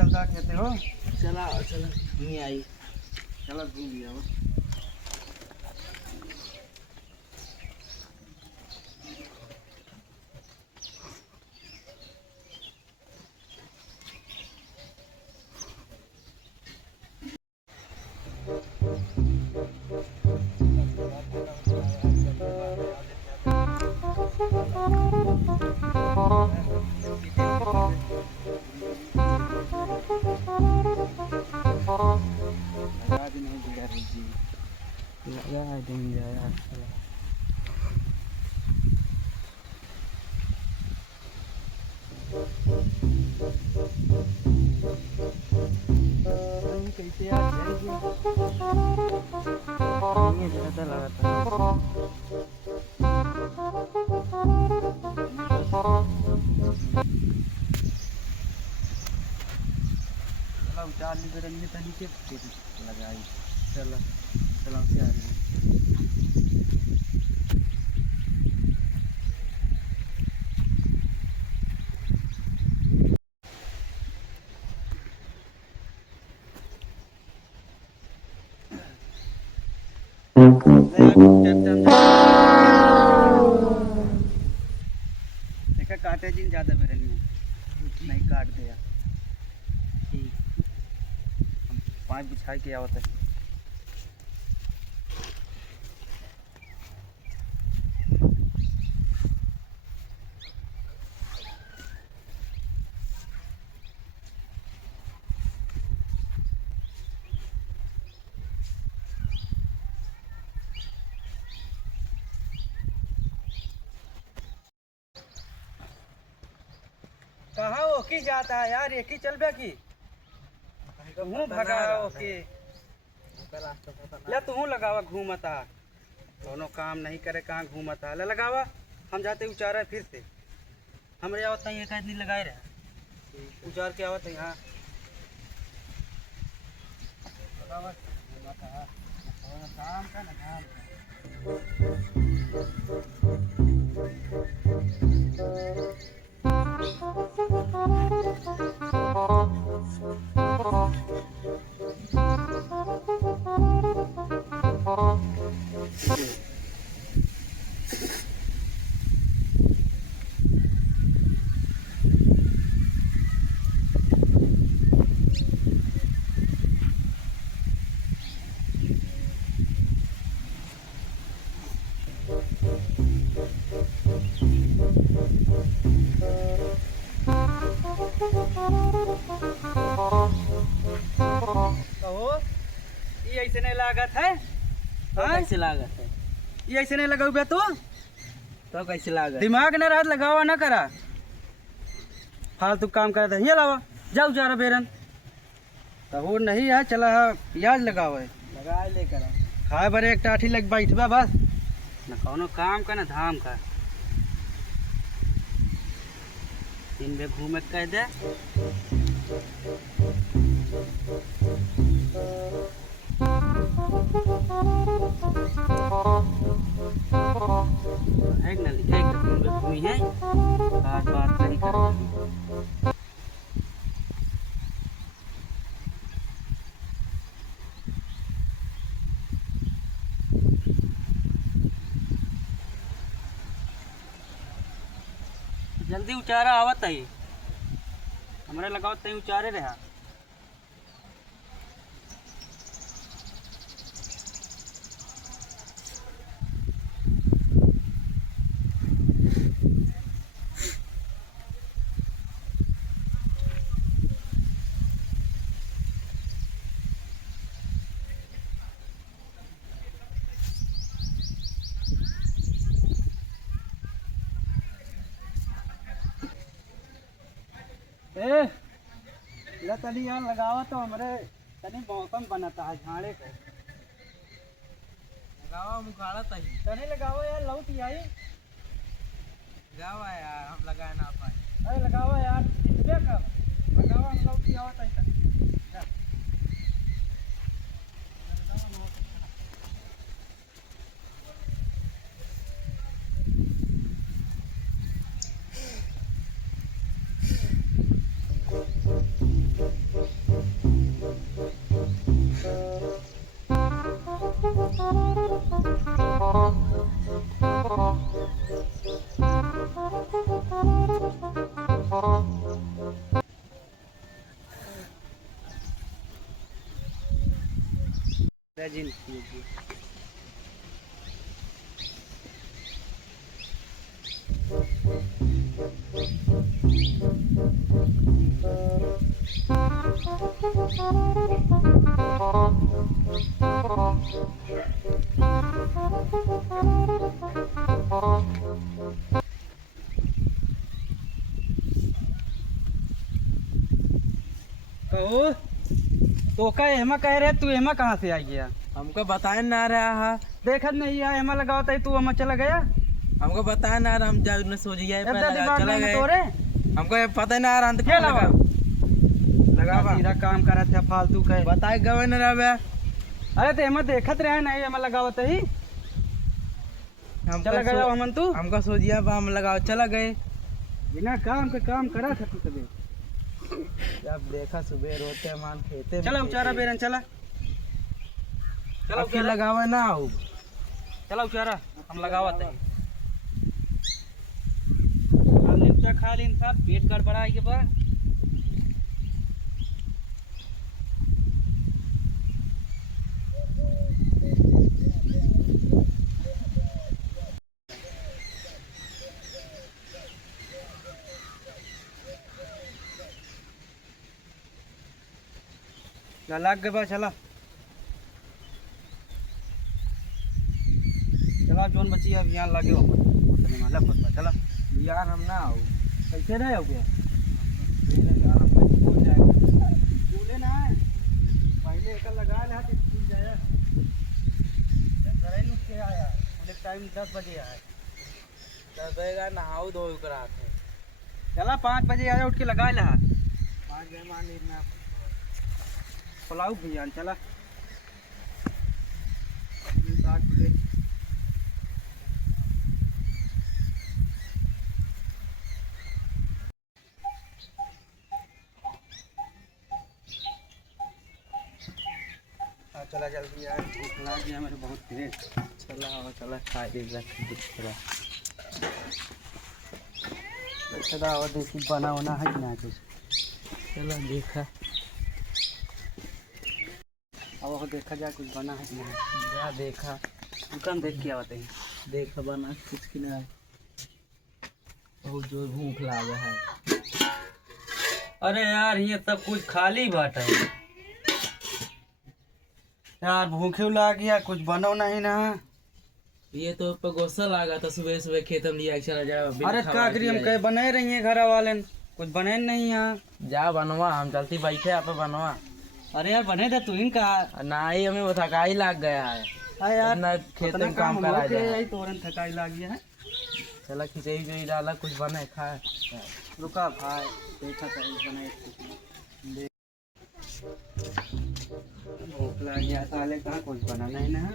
चलता कहते हो। चला चला नहीं आई। चलो घूम लिया वो। लगा देंगे यार। कैसे यार ज़्यादा लगाता उचार ली फिर अन्य तरीके लगाई। चला चलो से आ रही देखा काटे जिन ज्यादा मेरे लिए नहीं काट दिया। ठीक। हम पाँच बिछाई के आवत है। कहाँ ओकी जाता है यार, एक ही चल बे की तू भगा ओके ले तू लगावा घूमता दोनों काम नहीं करे कहाँ घूमता ले लगावा। हम जाते उचारा फिर से हमरे आवत नहीं एक आदमी लगाए रहे उचार के आवत है। हाँ काम का ना काम ऐसे नहीं लागत है। तो कैसे लागत है? ये ऐसे नहीं लगाऊ बे तू तो कैसे लागत? दिमाग न रात लगावा ना करा फालतू काम करता है। ये लावा जाओ जा रहा बेरन तो वो नहीं है। चला प्याज लगावे लगा लेकर खाए बरे एक टाठी लग बैठबा बस न कौनो काम का न धाम का। दिन में घूमे कह दे है ना लिखा है दिन में घूमी है बात बात नहीं करेगी। जल्दी उचारा आवत है हमारे लगाओ तई उचारे रहा। तनी यहाँ लगावा तो हमारे तनी मौसम बनता है झाड़े को लगावा मुखाड़ा तही तनी लगावा यार लौट आई लगावा यार हम लगाए ना पाए। अरे लगावा यार कितने कर लगावा हम लौट आवा तही तनी जिन कहो तो का एमा कह रहे तू एमा कहाँ से आ गया? हमको बताया ना रहा है। देखत नहीं है एमा लगावता तू एमा चला गया। हमको बताया ना रहा, हम जब सोच गया चला गए। तोरे हमको ये पता ही ना रहा तो क्या क्या लगा लगा सीधा काम करा था फालतू का। बताए गए ना रहा। अरे तो एमा देखत रहे नहीं एमा लगावत ही हम चला गया हमन तू। हमको सोचिया हम लगाओ चला गए। बिना काम के काम करा था तू तबे। जब देखा सुबह रोते मान खेते चला उचारा बेरन चला चला के लगावे ना हो। चला उचारा हम लगावत है। लिप्टा खा लेन साहब पेट गड़बड़ाए के बाद लग गए बा चला चला जोन बची अब यहाँ लगे हो चला यार हम ना हो कैसे रहे हो क्या स्कूल स्कूले ना है पहले एक लगा ले हाथ स्कूल जाया जब उठ के आया बोले टाइम 10 बजे आया नहाओ धो करा थे। चला 5 बजे आया उठ के लगा ले हाथ 5 बजे मान ना पुलाव भैया चला चला जल्दी यार भूख लग गया मेरे बहुत तेज। चला चला खा दे चला चला और देखी बना होना है कि ना कुछ। चला देखा अब देखा जाए कुछ बना है कि नहीं। जा देखा दुकान देख के आवते हैं। देखा बना कुछ की ना बहुत जोर भूख लागा है। अरे यार ये सब कुछ खाली बाटा है यार भूखे लग गया कुछ बनो नहीं ना। ये तो ऊपर गोसा लगा था सुबह सुबह खेत में लिया चला जा। अरे का करी हम कहे बने रही है घर वाले ने कुछ बने नहीं यहाँ। जा बनवा हम चलती बैठे आप बनवा। अरे यार बने थे तू इनका ना ही हमें वो थकाई लग गया है। अरे यार इतना खेत में काम करा जाए तोरन थकाई लग गया है। चला खिचड़ी डाला कुछ बने खाए। रुका भाई देखा था बने भूख लग गया साले कहाँ कुछ बना नहीं ना।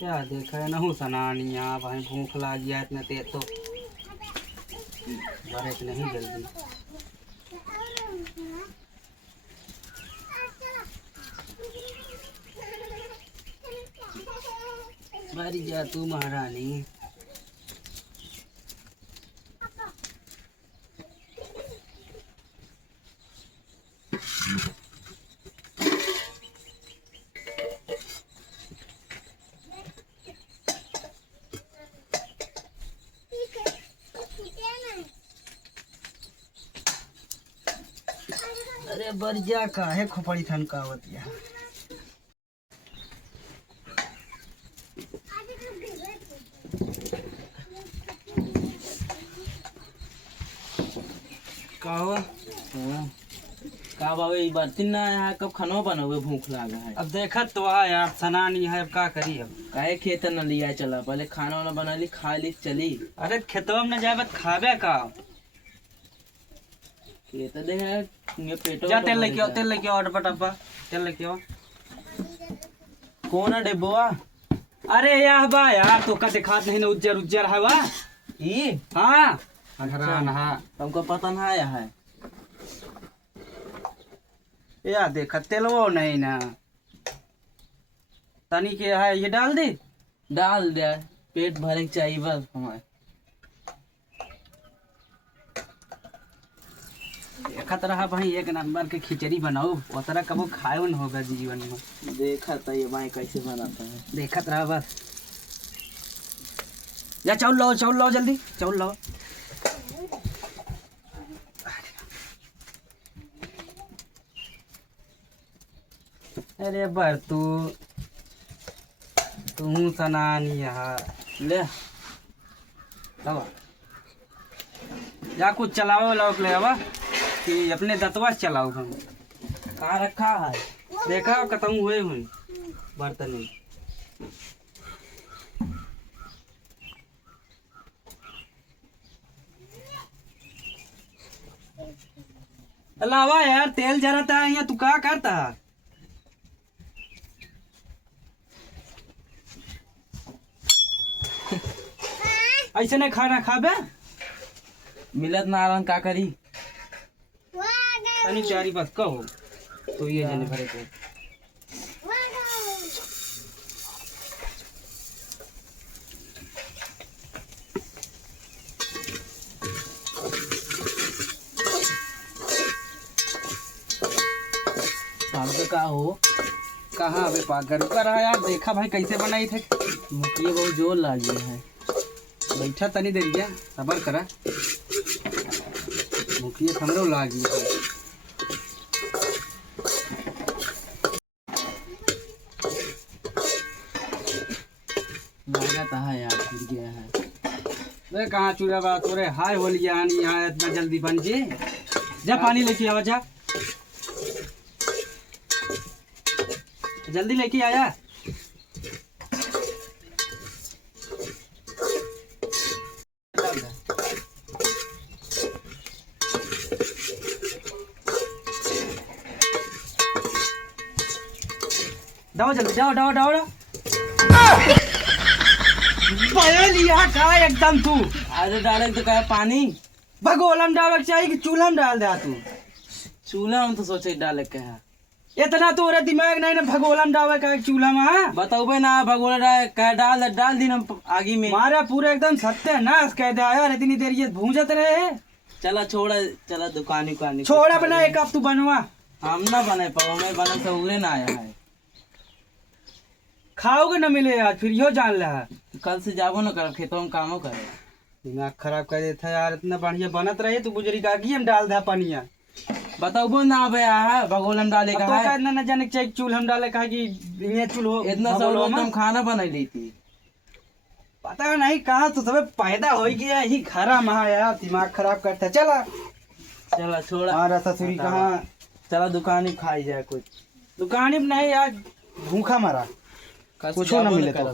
क्या देखा है नहू सनानिया भाई भूख लग गया इतने तेज तो बड़े नहीं जल्दी। मरी जा तू महारानी। अरे बरजा का है खोपड़ी थनकावत या का हो का अब अबे ई बर्तन ना आया कब खानो बनोगे भूख लागा है। अब देखत तो है यार, सना नहीं है, अब का करी अब। काहे खेत न लिया चला पहले खाना वाना बना ली खा ली चली। अरे खेतवा में न जाए खाबे का। खेत दे है ये पेटो जा तेल लेके आओ, तेल लेके आओ, डब्बा तेल लेके आओ। कौन है डेबोआ? अरे यार बा यार, तो का दिखात नहीं ना, उज्जर उज्जर है वा। ई हाँ अच्छा। हाँ तुमको पता ना आया है या देखा तेलवो नहीं ना, तनी के है ये डाल दे। डाल दे पेट भरे के चाहिए बस हमारे। देखत रहा भाई, एक नंबर के खिचड़ी बनाओ, उतरा कबो खाए न होगा जीवन में। देखा था ये भाई कैसे बनाता है। देखत रहा बस। या चावल लाओ जल्दी, चावल लाओ। अरे बर तू सनानी यहाँ ले तब या कुछ चलाओ लाओ ले आवा कि अपने दतवा से चलाओ। हम कहाँ रखा है? देखा खत्म हुए हुई बर्तन में। अलावा यार तेल जराता है यहाँ, तू क्या करता है? ऐसे नहीं खाना खाबे मिलत ना आराम का करी। तनी चारी बात कहो तो ये जने भरे को। हमको का हो कहाँ अबे पागल कर रहा यार, देखा भाई कैसे बनाई थे। मुखिया बहुत जोर लागी है। बैठा तनी देर गया, सबर करा। मुखिया हमरो लागी है। लागत है यार गिर गया है। अरे कहाँ चूड़ा बा तोरे, हाय हो लिया यहाँ इतना जल्दी बन जे। जा पानी लेके आवा, जा जल्दी लेके आया। डाओ जल्दी, डाओ लिया का एकदम तू। आज डाले तो क्या पानी भगोला में डाल चाहिए कि चूल्हा में डाल दे तू? चूल्हा में तो सोचे डाले के है। इतना तो रे दिमाग नहीं ना, भगोला में डावे का चूल्हा में। हाँ बताओ ना भगोला डाल दिन हम आगे में मारा पूरा एकदम सत्यानाश कह दे यार। इतनी देर ये भूंजत रहे। चला चला दुकानी छोड़ा बना एक अब तू बनवा। हम ना बने पाओ, मैं बने से उगरे ना आया है। खाओगे ना मिले आज फिर यो जान रहा। कल से जाबो ना कर खेतों में कामो करे। दिमाग खराब कर देता यार, इतना बढ़िया बनत रहे तू गुजरी का हम डाल दे पानिया। बताओ ना बे है भगोला में डाले का तो है। इतना न जाने के चाहिए चूल्हा में डाले का कि ये चूल्हो इतना सब लोग तुम खाना बना ली थी। पता नहीं कहाँ तो सब पैदा हो गया ही खरा महा यार, दिमाग खराब करता। चला छोड़ा हमारा ससुरी कहाँ। चला दुकान ही खाई जाए कुछ। दुकान में नहीं यार, भूखा मरा, कुछ ना मिले तो।